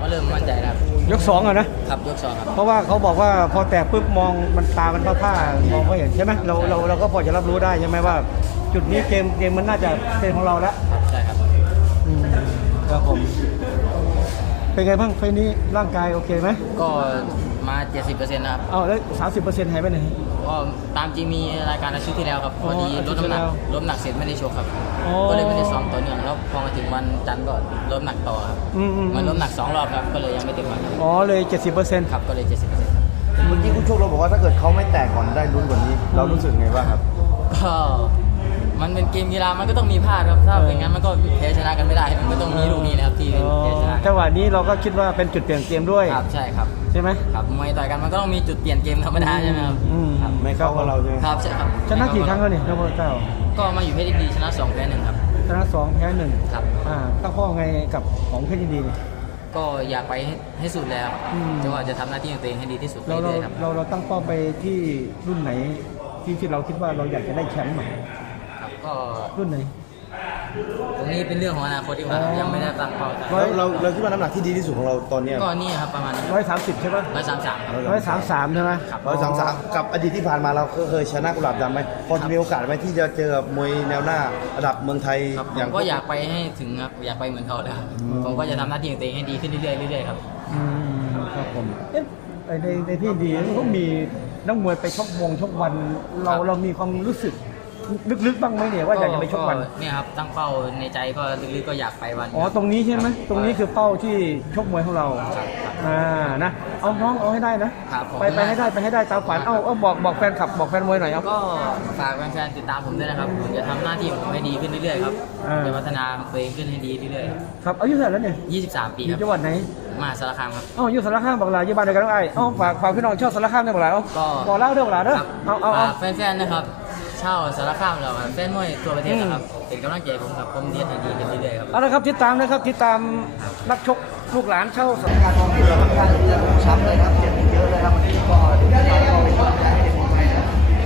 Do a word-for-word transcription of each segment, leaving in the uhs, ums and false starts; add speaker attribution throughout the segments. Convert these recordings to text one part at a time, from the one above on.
Speaker 1: เริ่มมั่นใจแล้ว
Speaker 2: ยกสองอะนะครับ
Speaker 1: ยกสองครับ
Speaker 2: เพราะว่าเขาบอกว่าพอแตกปุ๊บมองมันตามันผ้าๆมองไม่เห็นใช่ไหมเราเราเราก็พอจะรับรู้ได้ใช่ไหมว่า จุดนี้เกมเกมมันน่าจะเป็นของเราแล้ว
Speaker 1: ครับใช่ครับ
Speaker 2: อืมครับผมเป็นไงบ้างไฟล์นี้ร่างกายโอเคไหม
Speaker 1: ก็มา เจ็ดสิบเปอร์เซ็นต์ นะครับ
Speaker 2: เอาแล้วสามสิบเปอร์เซ็นต์หายไปไหน
Speaker 1: ก็ตามจริงมีรายการอาทิตย์ที่แล้วครับพอดี
Speaker 2: อ๋อ
Speaker 1: ลดน้ำหนัก
Speaker 2: อาทิตย์ที่แล้ว
Speaker 1: ลดน้ำหนักเสร็จไม่ได้ชกครับ
Speaker 2: อ๋อ
Speaker 1: ก็เลยไม่ได้ซ้อมต่อเนื่องแล้วพอมาถึงวันจันทร์ก็ลดน้ำหนักต่อครับ
Speaker 2: อืมอืม
Speaker 1: มันลดน้ำหนักสองรอบครับก็เลยยังไม่เต็มวันครับ
Speaker 2: อ๋อเลยเจ็ดสิบเปอร์เซ็นต์
Speaker 1: ครับก็เลย เจ็ดสิบเปอร์เซ็นต์ ครับ
Speaker 3: เมื่อกี้คุณโชคเราบอกว่าถ้าเกิดเขาไม่แตกก่อนได้ลุ้นกว่านี้ เรารู้สึกไงบ้างครับ
Speaker 1: ก็มันเป็นเกมกีฬามันก็ต้องมีพลาดครับถ้าเป็นงั้นมันก็แพ้ชนะกันไม่ได้มันก็ต้องมีลูกนี้นะครับที่แพ้ชนะ
Speaker 2: จังหวะนี้เราก็คิดว่าเป็นจุดเปลี่ยนเกมด้วย
Speaker 1: ครับใช่ครับ
Speaker 2: ใช่ไหม
Speaker 1: ครับมวยต่อยกันมันก็ต้องมีจุดเปลี่ยนเกมธรรมดาใช่ไหมครับ
Speaker 2: อืม
Speaker 1: ครับ
Speaker 3: ไม่เข้ากับเราใช่ไหม
Speaker 1: ครับใช่ครับ
Speaker 2: ชนะกี่ครั้งแล้วนี่นักมวยเจ้า
Speaker 1: ก็มาอยู่เพชรยินดีชนะสองแพ้หนึ่งครับ
Speaker 2: ชนะสองแพ้หนึ่ง
Speaker 1: ครับ
Speaker 2: อ่าตั้งข้อไงกับของเพชรยินดีเนี่ย
Speaker 1: ก็อยากไปให้ให้สุดแล้ว
Speaker 2: อืม
Speaker 1: จะว่าจะทำหน้าที่ของตัวเองให้ดีที่สุด
Speaker 2: เราเรา
Speaker 1: เรื่อยๆครับ
Speaker 2: เราเราตั้งเป้าไปที่รุ่นไหนที่ที่เราคิดว่าเราอยากจะได้แชมป์หน่อย
Speaker 1: ครับก็
Speaker 2: รุ่นไหน
Speaker 1: ตรงนี้เป็นเรื่องของอนาคตดีกว่าครับ
Speaker 2: อ๋อ
Speaker 1: ยังไม่ได้ตั้งเป้า
Speaker 2: ร้อย
Speaker 3: เราเราคิดว่าน้ำหนักที่ดีที่สุดของเราตอนเนี้ย
Speaker 1: ก็นี่ครับประมาณนี้
Speaker 2: ร้อยสามสิบใช่ปะ
Speaker 1: ร้อยสามสามครับ
Speaker 2: ร้อยสามสามใช่ไหม
Speaker 1: ครับ
Speaker 3: ร้อยสามสามกับอดีตที่ผ่านมาเราก็เคยชนะกุหลาบดำไหมพอจะมีโอกาสไหมที่จะเจอกับมวยแนวหน้าระดับเมืองไทย
Speaker 1: ครับผ
Speaker 3: อย่าม ง
Speaker 1: ก็อยากไปให้ถึงครับอยากไปเหมือนเขาเลยครับผมก็จะทำหน้าที่ของตัวเองให้ดีขึ้นเรื่อยๆเรื่อยๆครับ
Speaker 2: อืมครับผมเอ๊ะในในในที่ดีเขามีนักมวยไปชกวงชกวัน เรา
Speaker 1: ครับ
Speaker 2: เรามีความรู้สึกลึกๆบ้างไหมเนี่ยว่าอยากจะไปชกวัน
Speaker 1: เนี่ยครับตั้งเป้าในใจก็ลึกๆก็อยากไปวัน
Speaker 2: อ๋อตรงนี้ใช่ไหมตรงนี้คือเป้าที่ชกมวยของเรา
Speaker 1: ครับ
Speaker 2: อ่านะเอาน้องเอาให้ได้นะครับ
Speaker 1: ผม
Speaker 2: ไปไปให้ได้ไปให้ได้ตามฝันเอาเอาบอกบอกแฟนคลับบอกแฟนมวยหน่อยเอา
Speaker 1: ก็ฝากแฟนๆติดตามผมด้วยนะครับผมจะทำหน้าที่ของผมให้ดีขึ้นเรื่อยๆครับ
Speaker 2: อ่า
Speaker 1: จะพัฒนาตัวเองขึ้นให้ดีเรื่อยๆครับ
Speaker 2: ครับอายุเท่าไหร่แล้วเนี่ย
Speaker 1: ยี่สิบสามปี
Speaker 2: อ
Speaker 1: ค
Speaker 2: ยู่
Speaker 1: รับ
Speaker 2: จังหวัดไหน
Speaker 1: มหาสารคามครับ
Speaker 2: เอ้าอยู่สารคามบอกลาอยู่บ้านเดียวกันน้องไอ้เอ้าฝากฝากพี่น้องชอบสารคามได้บอกลาเอ้า
Speaker 1: ก็
Speaker 2: บอกเล่าได้บอกลาเด้อ
Speaker 1: ครับ
Speaker 2: เอาเอาเอา
Speaker 1: ฝากแฟนๆนะครับเช่าสารคามเราครับแฟนมวยทั่วประเทศนะครับเป็นกำลังใจให้ผมครับผมเรียนให้ดีขึ้นเรื่อยๆครับ
Speaker 2: เอาละครับติดตามนะครับติดตามนักชกลูกหลานเช่าสารคามทองเรือการเรือช้ำเลยครับเจ็บเยอะเลยครับวันนี้ก็ดูที่เราก็เป็นกำลังใจให้เด็กคนไทยนะ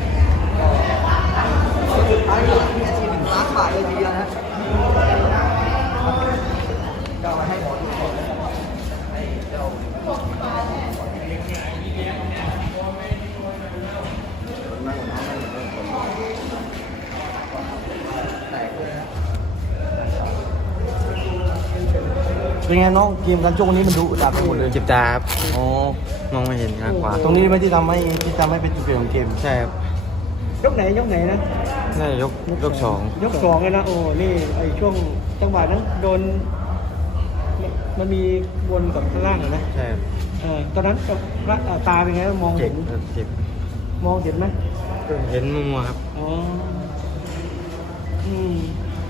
Speaker 2: ก็สุดท้ายก็มีอาชีพหนึ่งล้านบาทเลยทีเดียวนะก็มาให้หมอดูก่อนนะครับเป็นไงน้องเกมการชกวันนี้มันดูดับไปหมดเลย
Speaker 4: จิบตาครับ
Speaker 3: อ๋อ
Speaker 4: มองไม่เห็นข้างขวา
Speaker 3: ตรงนี้ไหม่ที่ทำให้ที่ทำให้เป็นจุดเปลี่ยนของเกม
Speaker 4: ใช่ครับ
Speaker 2: ยกไหนยกไหนนะ
Speaker 4: น่าจะยกยกสอง
Speaker 2: ยกสองเลยนะโอ้นี่ไอช่วงจังหวะนั้นโดนมันมันมีวนกับข้างล่างอะนะ
Speaker 4: ใช่ครับ
Speaker 2: เออตอนนั้นกับร่างอ่าตาเป็นไงมอง
Speaker 4: เจ็
Speaker 2: เห็
Speaker 4: บ
Speaker 2: น
Speaker 4: ครับเจ็บ
Speaker 2: มองเห็นไหม
Speaker 4: เห็นมัวๆครับ
Speaker 2: อ๋ออืม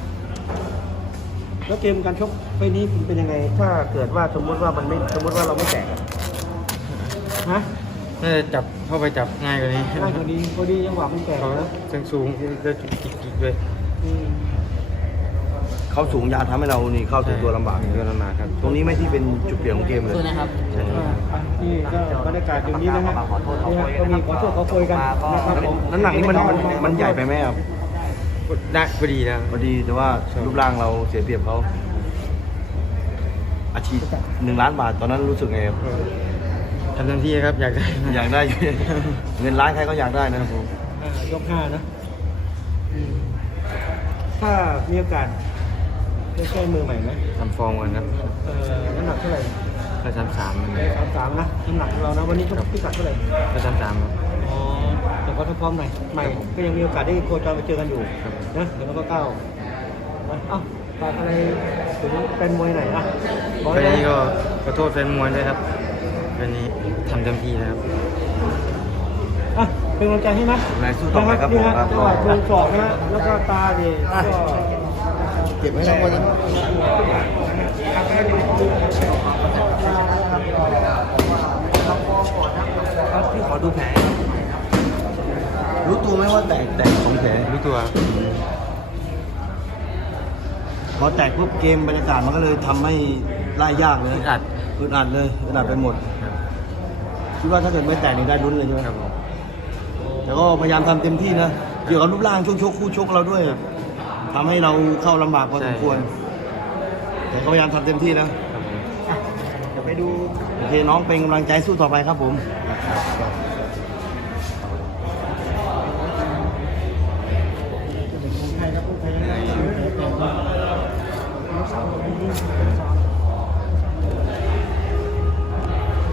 Speaker 2: แล้วเกมการชกไปนี้เป็นยังไง ถ้าเกิดว่าสมมติว่ามันไม่สมมติว่าเราไม่แตกอะฮะ
Speaker 4: น่าจะจับเข้าไปจับง่ายกว่านี้
Speaker 2: ง่ายกว่านี้พอดีจังหวะมันแตก
Speaker 4: เขา
Speaker 2: แล้ว
Speaker 4: สูงสูงแล้วจิกจิกๆด้วย
Speaker 2: อืม
Speaker 3: เขาสูงยาวทำให้เรานี่เข้าถึงตัวลำบาก
Speaker 4: ตัวลำบากครับ
Speaker 3: ตรงนี้ไม่ที่เป็นจุดเปลี่ยนของเกมเลย
Speaker 1: สู้นะครับ
Speaker 4: ใช่ค
Speaker 2: อ่า
Speaker 4: รับ
Speaker 2: อ่ะนี่ก็บรรยากาศอย่างนี้นะฮะนี่ฮะก็มีขอโทษขอโพยกันนะครับผม
Speaker 3: น้ำหนักนี่มันมันมันใหญ่ไปไหมครับ
Speaker 4: ได้พอดีแล้ว
Speaker 3: พอดีแต่ว่ารูปร่างเราเสียเปรียบเขาอาชีพหนึ่งล้านบาทตอนนั้นรู้สึกไงครับ
Speaker 4: ทำเต็มที่ครับอยากได้
Speaker 3: อยากได้ เงินล้านใครก็อยากได้นะครับผม
Speaker 2: อ่ายกห้านะอืมถ้ามีโอกาสได้แก้มือใหม่ไหม
Speaker 4: ทำฟอร์มกันครับ
Speaker 2: เอ่อน้ำหนักเท่าไหร่
Speaker 4: ก็สามสาม
Speaker 2: สามสามนะน้ำหนักของเรานะวันนี้ชกพิกัดเท่าไหร่
Speaker 4: ก็สามสามครับ
Speaker 2: อ๋อแต่ก็ถ้าพร้อมหน่อยใหม่ก็ยังมีโอกาสได้โคจรไปเจอกันอยู่
Speaker 4: ครับ
Speaker 2: นะเดี๋ยวเราก็ก้าวนะเอ้าฝากอะไรถึงเป็นมวยไหนอยนะบอก
Speaker 4: วัน
Speaker 2: ได้
Speaker 4: นี้ก็ขอโทษแฟนมวยด้วยครับวันนี้ทำเต็มที่แล้วครับ
Speaker 2: อ่ะเป็นกำลังใจให้นะ
Speaker 3: นายสู้ต่อไปครับ
Speaker 2: นี่
Speaker 3: ผม
Speaker 2: ฮะ
Speaker 3: ครับ
Speaker 2: จังหวะโดนศอกนะแล้วก็ตาดิก็
Speaker 3: เก็บไว้ทั้งวันนั้น
Speaker 2: พี่ขอดูแผล
Speaker 3: รู้ตัวไหมว่าแตกแตกของแผล
Speaker 4: รู้ตัวครับ
Speaker 3: พอแตกปุ๊บเกมบรรยากาศมันก็เลยทำให้ไล่ยากเลย
Speaker 4: อึดอัด
Speaker 3: อึดอัดเลยอึดอัดไปหมด
Speaker 4: ครับ
Speaker 3: คิดว่าถ้าเกิดไม่แตกนี่ได้ลุ้นเลยใช่ไหม
Speaker 4: ครับผม
Speaker 3: แต่ก็พยายามทำเต็มที่นะเกี่ยวกับรูปร่างช่วงชกคู่ชกเราด้วยทำให้เราเข้าลำบากพอสมควร แต่ก็พยายามทำเต็มที่นะ
Speaker 4: ครับผม
Speaker 2: เดี๋ยวไปดู
Speaker 3: โอเคน้องเป็นกำลังใจสู้ต่อไปครับผม
Speaker 2: ให้ครับผู้แพ้ลูกสาวคนนี้